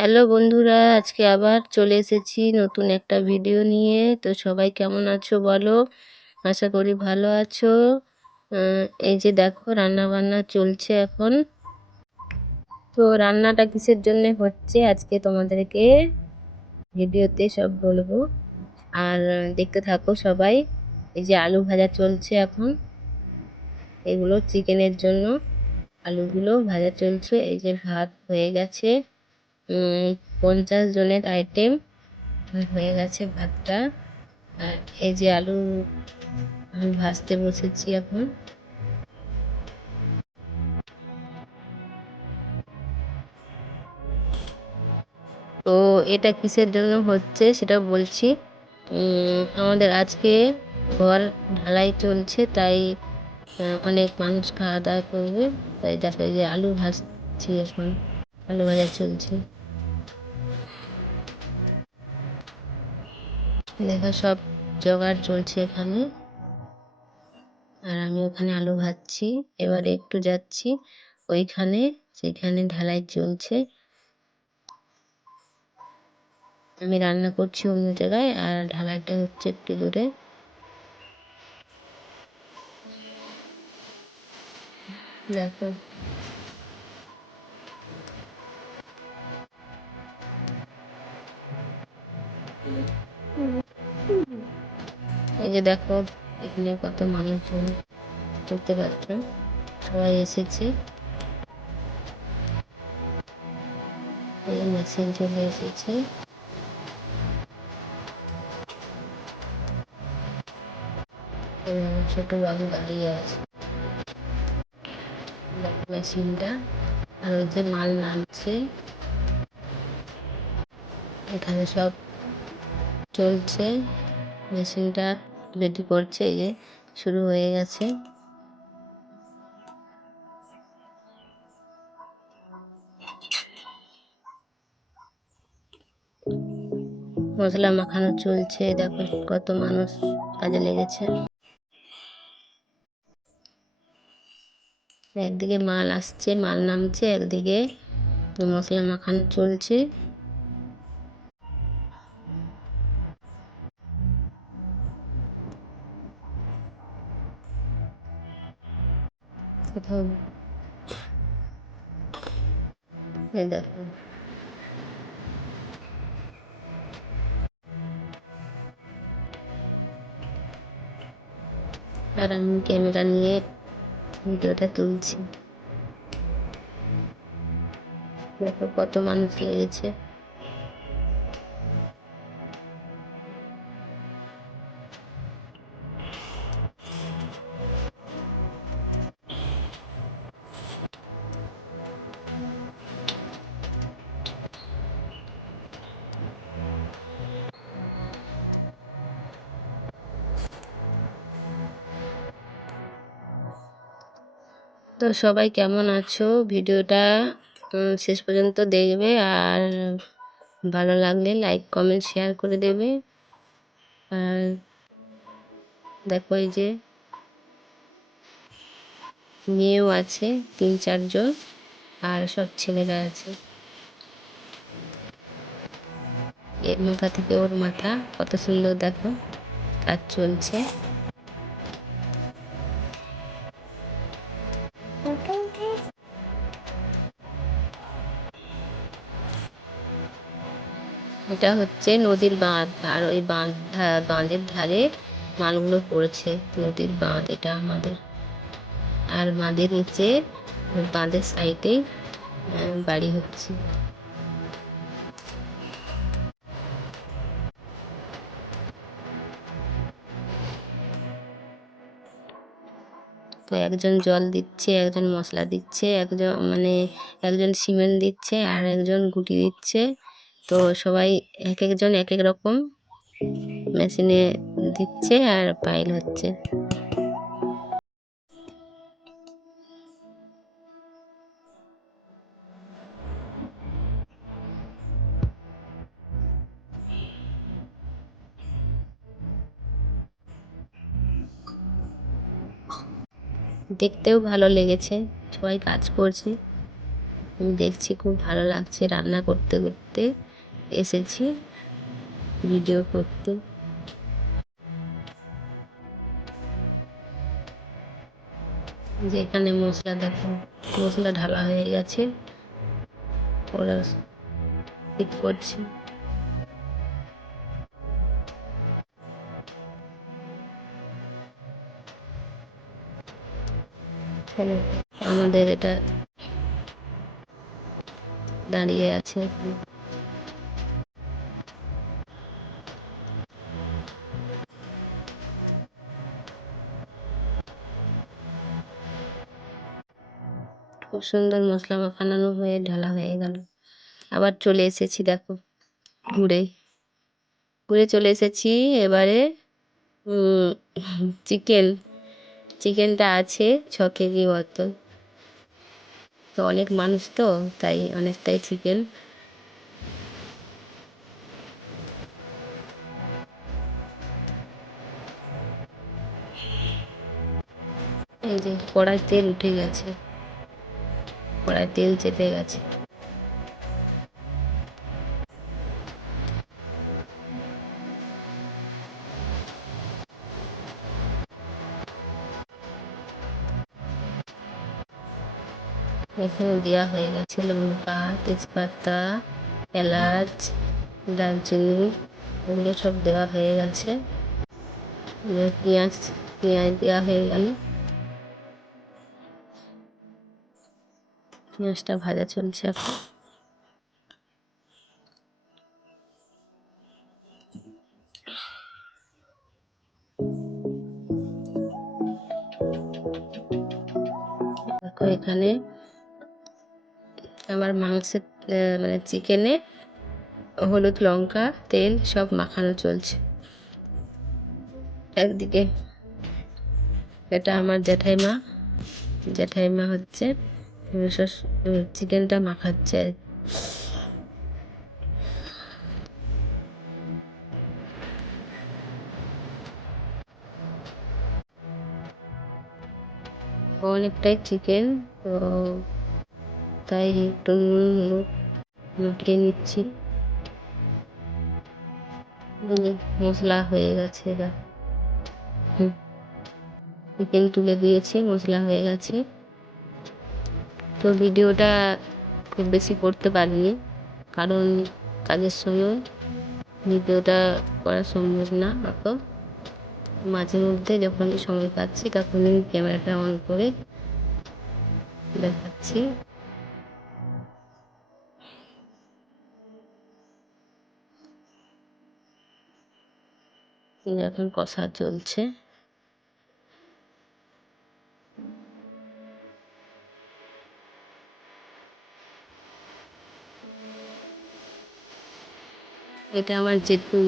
Hello বন্ধুরা, আজকে আবার চলে এসেছি নতুন একটা ভিডিও নিয়ে। তো সবাই কেমন আছো বলো? আশা করি ভালো আছো। এই যে দেখো রান্না বান্না চলছে এখন। তো রান্নাটা কিসের জন্য হচ্ছে আজকে তোমাদেরকে ভিডিওতে সব বলবো, আর দেখতে থাকো সবাই। এই যে আলু ভাজা চলছে এখন, এগুলো চিকেনের জন্য আলুগুলো ভাজা চলছে। এই যে ভাত হয়ে গেছে, 50 জনের আইটেম হয়ে গেছে ভাতটা। আর এই যে আলু আমি ভাজতে বসেছি এখন। তো এটা কিসের জন্য হচ্ছে সেটা বলছি। আমাদের আজকে ঘর ঢালাই চলছে, তাই অনেক মানুষ খাওয়া দাওয়া করবে। তাই দেখো এই যে আলু ভাজছি এখন, আলু ভাজা চলছে। দেখো সব জোগাড় চলছে এখানে, আর আমি ওখানে আলু ভাজছি। এবারে একটু যাচ্ছি ওইখানে, সেখানে ঢালাই চলছে। আমি রান্না করছি অন্য জায়গায়, আর ঢালাইটা হচ্ছে একটু দূরে। দেখো এই যে দেখো এখানে কত মানুষজন, দেখতে পাচ্ছ সবাই এসেছে। এই মেশিন চলে এসেছে, ছোট বাবু দাঁড়িয়ে আছে মেশিনটা। আর ওই যে মাল নামছে, এখানে সব চলছে। মেশিনটা রেডি করছে, এই যে শুরু হয়ে গেছে। মশলা মাখানো চলছে, দেখো কত মানুষ কাজে লেগেছে। একদিকে মাল আসছে, মাল নামছে, একদিকে মশলা মাখানো চলছে। কোথাও এই দেখো আর আমি ক্যামেরা নিয়ে ভিডিওটা তুলছি। দেখো কত মানুষ লেগেছে। তো সবাই কেমন আছো? ভিডিওটা শেষ পর্যন্ত দেখবে, আর ভালো লাগলে লাইক কমেন্ট শেয়ার করে দেবে। আর দেখো এই যে মেয়েও আছে 3-4 জন, আর সব ছেলেরা আছে। এর মাথা থেকে ওর মাথা কত সুন্দর, দেখো কাজ চলছে। এটা হচ্ছে নদীর বাঁধ, আর ওই বাঁধের ধারে মালগুলো পড়েছে। নদীর বাঁধ এটা আমাদের, আর বাঁধের নিচে বাঁধের সাইডে বাড়ি হচ্ছে। তো একজন জল দিচ্ছে, একজন মশলা দিচ্ছে, একজন একজন সিমেন্ট দিচ্ছে, আর একজন গুটি দিচ্ছে। তো সবাই এক একজন এক এক রকম মেশিনে দিচ্ছে, আর পাইল হচ্ছে। দেখতেও ভালো লেগেছে, সবাই কাজ করছে। আমি দেখছি খুব ভালো লাগছে, রান্না করতে করতে এসেছি ভিডিও করতে। যেখানে মশলা, দেখো মশলা ঢালা হয়ে গেছে, ওরা ঠিক করছে। আমাদের এটা দাঁড়িয়ে আছে। খুব সুন্দর মশলা মাখানো হয়ে ঢালা হয়ে গেল। আবার চলে এসেছি, দেখো ঘুরে ঘুরে চলে এসেছি। এবারে চিকেনটা আছে 6 কেজি মতো, তো অনেক মানুষ, তো তাই অনেকটাই চিকেন। এই যে কড়াই তেল উঠে গেছে, কড়াই তেল চেপে গেছে। এখানে দেওয়া হয়ে গেছে লঙ্কা, তেজপাতা, এলাচ, দারচিনি, এগুলো সব দেওয়া হয়ে গেছে। পেঁয়াজ পেঁয়াজ দেওয়া হয়ে গেল, পেঁয়াজটা ভাজা চলছে এখন। দেখো এখানে আমার মাংসের মানে চিকেনে হলুদ, লঙ্কা, তেল সব মাখানো চলছে। একদিকে এটা আমার জ্যাঠাইমা হচ্ছে চিকেনটা মাখাচ্ছে। অনেকটাই চিকেন, তো তাই একটু মাখিয়ে নিচ্ছি। মশলা হয়ে গেছে, চিকেন তুলে দিয়েছি, মশলা হয়ে গেছে। তো ভিডিওটা খুব বেশি করতে পারিনি, কারণ কাজের সময় ভিডিওটা করা সম্ভব না অত। মাঝে মধ্যে যখনই সময় পাচ্ছি তখনই ক্যামেরাটা অন করে দেখাচ্ছি। এখন কষা চলছে। এটা আমার জেঠু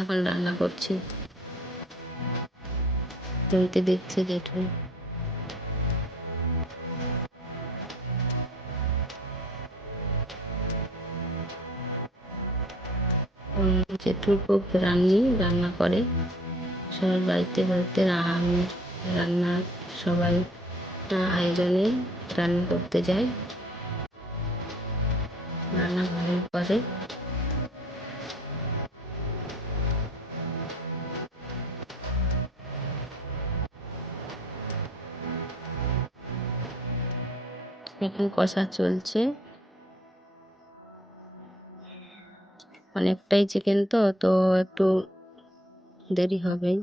এখন রান্না করছে, জমিতে দেখছে জেঠু। জেঠু খুব রান্না করে, সবার বাড়িতে বাড়িতে রান্না, সবাই আয়োজনে রান্না করতে যায়, রান্না ভালো করে। এখন কষা চলছে, অনেকটাই চিকেন তো তো একটু দেরি হবেই।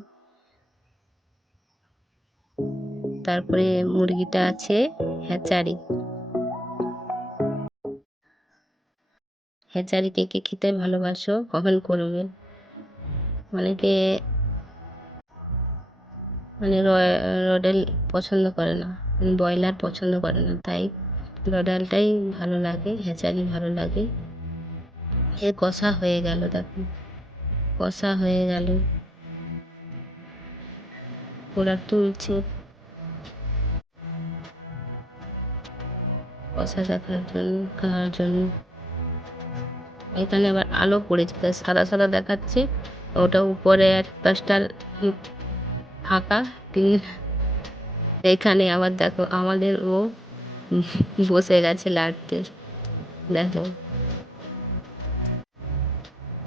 তারপরে মুরগিটা আছে হ্যাচারি। হ্যাচারি কে কে খেতে ভালোবাসো কমেন্ট করবে। অনেকে মানে রডেল পছন্দ করে না, ব্রয়লার পছন্দ করে না, তাই রডালটাই ভালো লাগে, হ্যাচারি ভালো লাগে। এ কষা হয়ে গেল, দেখুন কষা হয়ে গেল, ওরা তুলছে কষা দেখার জন্য, খাওয়ার জন্য। এখানে আবার আলো পড়েছে, তাই সাদা সাদা দেখাচ্ছে। ওটা উপরে এক পাশটা ফাঁকা টিন। এখানে আবার দেখো আমাদের ও বসে গেছে লাড়তে। দেখো